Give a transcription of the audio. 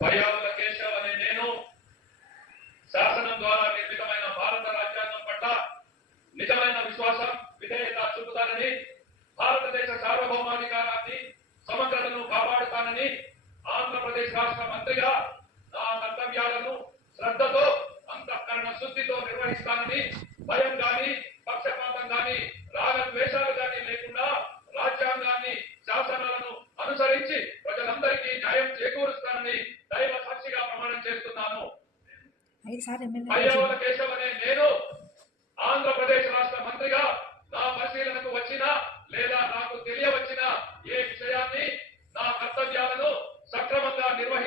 పయ్యావుల కేశవ్ అనే నేను శాసనం ద్వారా నిర్మితమైన భారత రాజ్యాంగం పట్ల నిజమైన విశ్వాసం విధేయత చూపుతానని, భారతదేశ సార్వభౌమాధికారాన్ని సమగ్రతను కాపాడుతానని ఆంధ్రప్రదేశ్ రాష్ట్ర మంత్రిగా నా కర్తవ్యాలను శ్రద్ధతో అంతఃకరణ శుద్ధితో నిర్వహిస్తానని, భయం గాని పక్షపాతం గాని రాగద్వేషాలు గాని లేకుండా రాజ్యాంగాన్ని శాసనాలను అనుసరించి ప్రజలందరికీ న్యాయం చేకూరుస్తానని దైవ సాక్షిగా ప్రమాణం చేస్తున్నాను. పయ్యావుల కేశవ్ అనే నేను ఆంధ్రప్రదేశ్ రాష్ట్ర మంత్రిగా నా పరిశీలనకు వచ్చిన లేదా నాకు తెలియవచ్చిన ఏ విషయాన్ని నా కర్తవ్యాలను సక్రమంగా నిర్వహించాలని